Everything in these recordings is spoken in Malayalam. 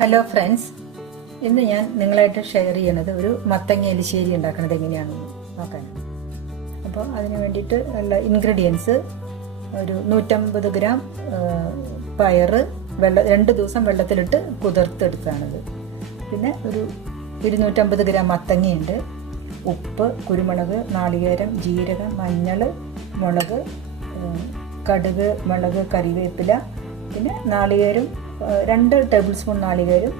ഹലോ ഫ്രണ്ട്സ്, ഇന്ന് ഞാൻ നിങ്ങളായിട്ട് ഷെയർ ചെയ്യണത് ഒരു മത്തങ്ങ എലിശ്ശേരി ഉണ്ടാക്കുന്നത് എങ്ങനെയാണെന്ന് നോക്കാൻ. അപ്പോൾ അതിന് വേണ്ടിയിട്ട് ഉള്ള ഇൻഗ്രീഡിയൻസ് ഒരു 150 ഗ്രാം പയറ് 2 ദിവസം വെള്ളത്തിലിട്ട് കുതിർത്തെടുത്താണിത്. പിന്നെ ഒരു 250 ഗ്രാം മത്തങ്ങയുണ്ട്, ഉപ്പ്, കുരുമുളക്, നാളികേരം, ജീരകം, മഞ്ഞൾ, മുളക്, കടുക്, മുളക്, കറിവേപ്പില, പിന്നെ നാളികേരം 2 ടേബിൾ സ്പൂൺ നാളികേരം,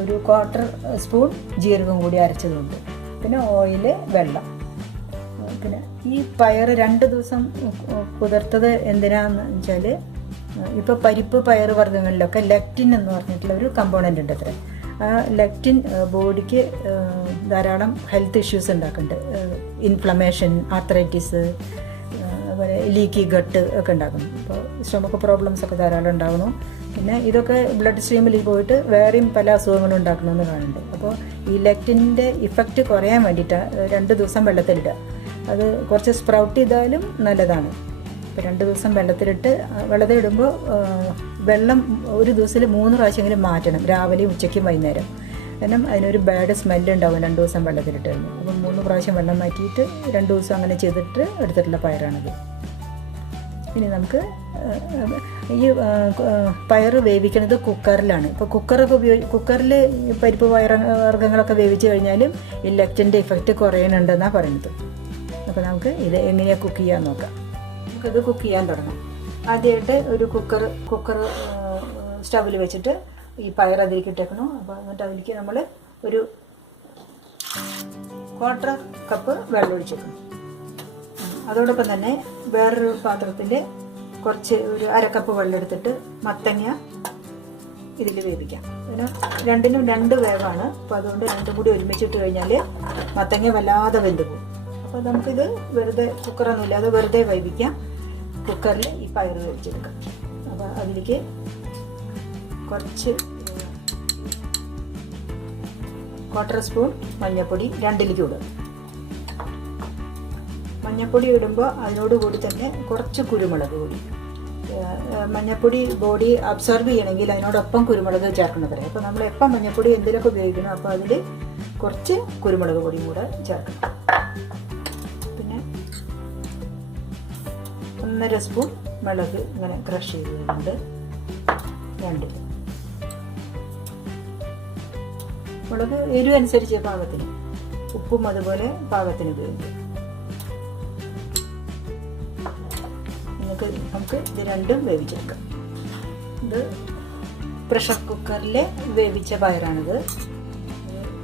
ഒരു 1/4 സ്പൂൺ ജീരകം കൂടി അരച്ചതുണ്ട്, പിന്നെ ഓയിൽ, വെള്ളം. പിന്നെ ഈ പയർ 2 ദിവസം കുതിർത്തത് എന്തിനാന്ന് വെച്ചാൽ, ഇപ്പോൾ പരിപ്പ് പയർ വർഗ്ഗങ്ങളിലൊക്കെ ലെക്റ്റിൻ എന്ന് പറഞ്ഞിട്ടുള്ള ഒരു കമ്പോണൻ്റ് ഉണ്ട്. അത്ര ആ ലെക്റ്റിൻ ബോഡിക്ക് ധാരാളം ഹെൽത്ത് ഇഷ്യൂസ് ഉണ്ടാക്കുന്നുണ്ട്. ഇൻഫ്ലമേഷൻ, ആർത്രൈറ്റിസ്, അതുപോലെ ലീക്കി ഗട്ട് ഒക്കെ ഉണ്ടാക്കുന്നു. അപ്പോൾ സ്റ്റൊമക്ക് പ്രോബ്ലംസ് ഒക്കെ ധാരാളം ഉണ്ടാകുന്നു. പിന്നെ ഇതൊക്കെ ബ്ലഡ് സ്ട്രീമിൽ പോയിട്ട് വേറെയും പല അസുഖങ്ങളും ഉണ്ടാക്കണമെന്ന് കാണുന്നുണ്ട്. അപ്പോൾ ഈ ലെക്റ്റിൻ്റെ ഇഫക്റ്റ് കുറയാൻ വേണ്ടിയിട്ടാണ് 2 ദിവസം വെള്ളത്തിലിടുക. അത് കുറച്ച് സ്പ്രൗട്ട് ചെയ്താലും നല്ലതാണ്. ഇപ്പോൾ 2 ദിവസം വെള്ളത്തിലിടുമ്പോൾ വെള്ളം ഒരു ദിവസത്തിൽ 3 പ്രാവശ്യമെങ്കിലും മാറ്റണം, രാവിലെയും ഉച്ചയ്ക്കും വൈകുന്നേരം. കാരണം അതിനൊരു ബാഡ് സ്മെല്ല് ഉണ്ടാവും 2 ദിവസം വെള്ളത്തിലിട്ട് കഴിഞ്ഞു. അപ്പം 3 പ്രാവശ്യം വെള്ളം മാറ്റിയിട്ട് 2 ദിവസം അങ്ങനെ ചെയ്തിട്ട് എടുത്തിട്ടുള്ള പയറാണിത്. ഇനി നമുക്ക് ഈ പയർ വേവിക്കുന്നത് കുക്കറിലാണ്. ഇപ്പോൾ കുക്കറിൽ പരിപ്പ് വർഗ്ഗങ്ങളൊക്കെ വേവിച്ച് കഴിഞ്ഞാലും ഈ ലെക്റ്റിൻ്റെ ഇഫക്റ്റ് കുറയുന്നുണ്ടെന്നാണ് പറയുന്നത്. അപ്പോൾ നമുക്ക് ഇത് എങ്ങനെയാണ് കുക്ക് ചെയ്യാൻ നോക്കാം. നമുക്കിത് കുക്ക് ചെയ്യാൻ തുടങ്ങാം. ആദ്യമായിട്ട് ഒരു കുക്കർ സ്റ്റൗവിൽ വെച്ചിട്ട് ഈ പയർ അതിലേക്ക് ഇട്ടേക്കണം. അപ്പോൾ എന്നിട്ട് അതിലേക്ക് നമ്മൾ ഒരു 1/4 കപ്പ് വെള്ളം ഒഴിച്ചേക്കണം. അതോടൊപ്പം തന്നെ വേറൊരു പാത്രത്തിൽ കുറച്ച് ഒരു 1/2 കപ്പ് വെള്ളം എടുത്തിട്ട് മത്തങ്ങ ഇതിൽ വേവിക്കാം. പിന്നെ രണ്ടിനും 2 വേവാണ്. അപ്പോൾ അതുകൊണ്ട് രണ്ടും കൂടി ഒരുമിച്ചിട്ട് കഴിഞ്ഞാൽ മത്തങ്ങ വല്ലാതെ വെന്ത് പോകും. അപ്പോൾ നമുക്കിത് വെറുതെ കുക്കറൊന്നും ഇല്ലാതെ വെറുതെ വേവിക്കാം. കുക്കറിൽ ഈ പയർ വേവിച്ചെടുക്കാം. അപ്പോൾ അതിലേക്ക് കുറച്ച് 1/4 സ്പൂൺ മഞ്ഞൾപ്പൊടി 2 ഇടും. മഞ്ഞൾപ്പൊടി ഇടുമ്പോൾ അതിനോട് കൂടി തന്നെ കുറച്ച് കുരുമുളക് പൊടി. മഞ്ഞൾപ്പൊടി ബോഡി അബ്സോർബ് ചെയ്യണമെങ്കിൽ അതിനോടൊപ്പം കുരുമുളക് ചേർക്കണം പറയാം. അപ്പോൾ നമ്മൾ എപ്പം മഞ്ഞൾപ്പൊടി എന്തിനൊക്കെ ഉപയോഗിക്കണം, അപ്പോൾ അതിൽ കുറച്ച് കുരുമുളക് പൊടിയും കൂടെ ചേർക്കണം. പിന്നെ 1/2 സ്പൂൺ മുളക് ഇങ്ങനെ ക്രഷ് ചെയ്തിട്ടുണ്ട്. 2 മുളക് എരിവ് അനുസരിച്ച് പാകത്തിന്, ഉപ്പും അതുപോലെ പാകത്തിന് ഉപയോഗിക്കും. നമുക്ക് ഇത് രണ്ടും വേവിച്ചെടുക്കാം. ഇത് പ്രഷർ കുക്കറിൽ വേവിച്ച പയറാണിത്.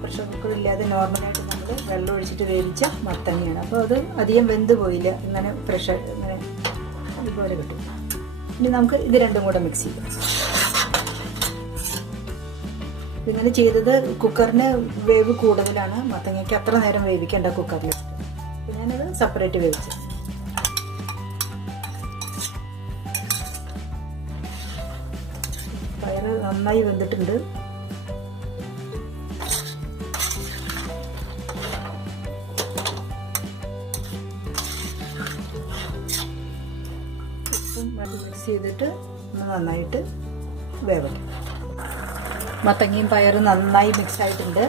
പ്രഷർ കുക്കറില്ലാതെ നോർമലായിട്ട് നമ്മൾ വെള്ളം ഒഴിച്ചിട്ട് വേവിച്ച മത്തങ്ങയാണ്. അപ്പോൾ അത് അധികം വെന്ത് പോയില്ല, ഇങ്ങനെ ഇങ്ങനെ ഇതുപോലെ കിട്ടും. ഇനി നമുക്ക് ഇത് രണ്ടും കൂടെ മിക്സ് ചെയ്യാം. ഇങ്ങനെ ചെയ്തത് കുക്കറിന് വേവ് കൂടുതലാണ്, മത്തങ്ങയ്ക്ക് അത്ര നേരം വേവിക്കേണ്ട കുക്കറിൽ. ഞാനത് സെപ്പറേറ്റ് വേവിച്ചു. പയറ് നന്നായി വെന്തിട്ടുണ്ട്. ഉപ്പും മിക്സ് ചെയ്തിട്ട് നന്നായിട്ട് വേവട്ടെ. മത്തങ്ങയും പയറും നന്നായി മിക്സ് ആയിട്ടുണ്ട്.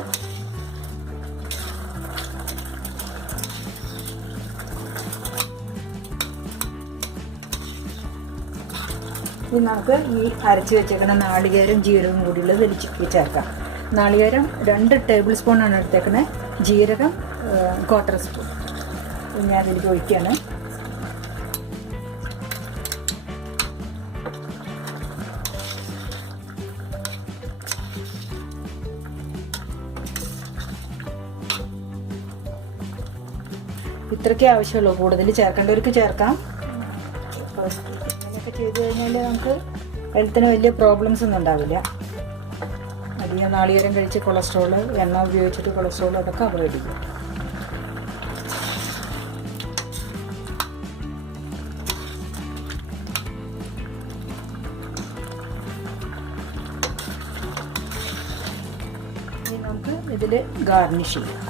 ഇനി നമുക്ക് ഈ അരച്ച് വെച്ചേക്കുന്ന നാളികേരം ജീരകം കൂടിയുള്ളത് ഇതിലേക്ക് ചേർക്കാം. നാളികേരം 2 ടേബിൾ സ്പൂണാണ് എടുത്തേക്കുന്നത്. ജീരകം 1/4 സ്പൂൺ ഞാൻ അതിലേക്ക് ഒഴിക്കുകയാണ്. ഇത്രയ്ക്കേ ആവശ്യമുള്ളൂ, കൂടുതൽ ചേർക്കേണ്ടവർക്ക് ചേർക്കാം. അങ്ങനെയൊക്കെ ചെയ്ത് കഴിഞ്ഞാൽ നമുക്ക് ഹെൽത്തിന് വലിയ പ്രോബ്ലംസ് ഒന്നും ഉണ്ടാവില്ല. അധികം നാളികേരം കഴിച്ച് കൊളസ്ട്രോൾ, എണ്ണ ഉപയോഗിച്ചിട്ട് കൊളസ്ട്രോൾ, അതൊക്കെ അവോയ്ഡ് ചെയ്യും. ഇനി നമുക്ക് ഇതിൽ ഗാർണിഷ് ചെയ്യാം.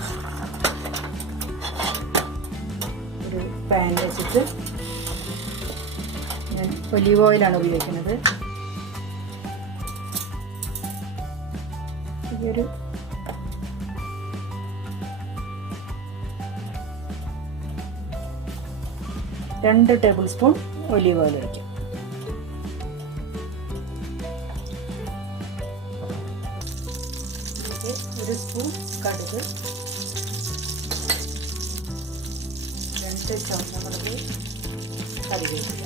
ഒരു പാൻ വെച്ചിട്ട് ഞാൻ ഒലീവ് ഓയിലാണ് ഉപയോഗിക്കുന്നത്. ഒരു രണ്ട് ടേബിൾ സ്പൂൺ ഒലീവ് ഓയിൽ ഒഴിക്കാം. ഒരു സ്പൂൺ കടുക്, 2 ചുവന്നമുളക്, കറിവേപ്പില.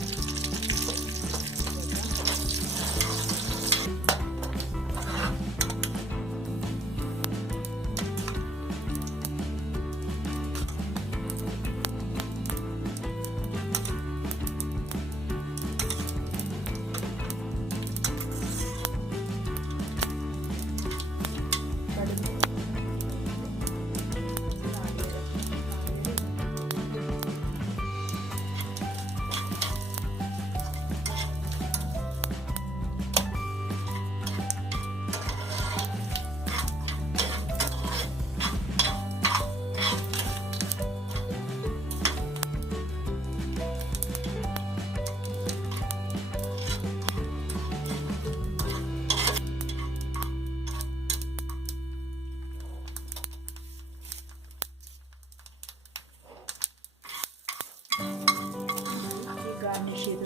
ഗാർണിഷ് ചെയ്ത്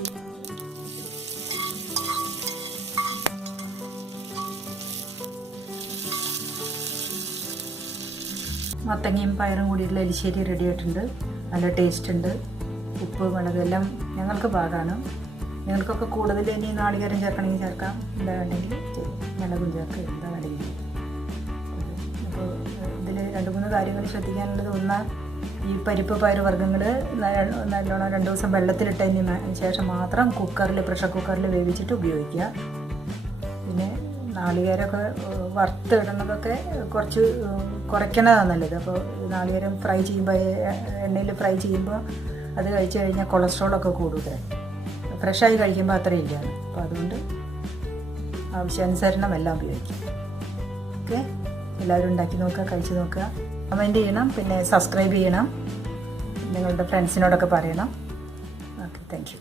മത്തങ്ങയും പയറും കൂടിയിട്ടുള്ള എലിശ്ശേരി റെഡി ആയിട്ടുണ്ട്. നല്ല ടേസ്റ്റ് ഉണ്ട്. ഉപ്പ് മുളക് എല്ലാം ഞങ്ങൾക്ക് പാകമാണ്. നിങ്ങൾക്കൊക്കെ കൂടുതൽ ഇനി നാളികേരം ചേർക്കണമെങ്കിൽ ചേർക്കാം, എന്താ വേണ്ടെങ്കിൽ മുളകും ചേർക്കുക, എന്താ വേണമെങ്കിൽ. അപ്പോൾ ഇതിൽ 2-3 കാര്യങ്ങൾ ശ്രദ്ധിക്കാനുള്ളത്, ഒന്ന്, ഈ പരിപ്പ് പയർ വർഗ്ഗങ്ങൾ നല്ലോണം 2 ദിവസം വെള്ളത്തിലിട്ടതിന് ശേഷം മാത്രം പ്രഷർ കുക്കറിൽ വേവിച്ചിട്ട് ഉപയോഗിക്കുക. പിന്നെ നാളികേരമൊക്കെ വറുത്തിടുന്നതൊക്കെ കുറച്ച് കുറയ്ക്കണതാണ് നല്ലത്. അപ്പോൾ നാളികേരം ഫ്രൈ ചെയ്യുമ്പോൾ, എണ്ണയിൽ ഫ്രൈ ചെയ്യുമ്പോൾ അത് കഴിച്ചു കഴിഞ്ഞാൽ കൊളസ്ട്രോളൊക്കെ കൂടുതൽ, ഫ്രഷായി കഴിക്കുമ്പോൾ അത്രയില്ല. അപ്പോൾ അതുകൊണ്ട് ആവശ്യാനുസരണം എല്ലാം ഉപയോഗിക്കും. ഓക്കെ, എല്ലാവരും ഉണ്ടാക്കി നോക്കുക, കഴിച്ച് നോക്കുക, കമൻറ്റ് ചെയ്യണം, പിന്നെ സബ്സ്ക്രൈബ് ചെയ്യണം, നിങ്ങളുടെ ഫ്രണ്ട്സിനോടൊക്കെ പറയണം. Okay, thank you.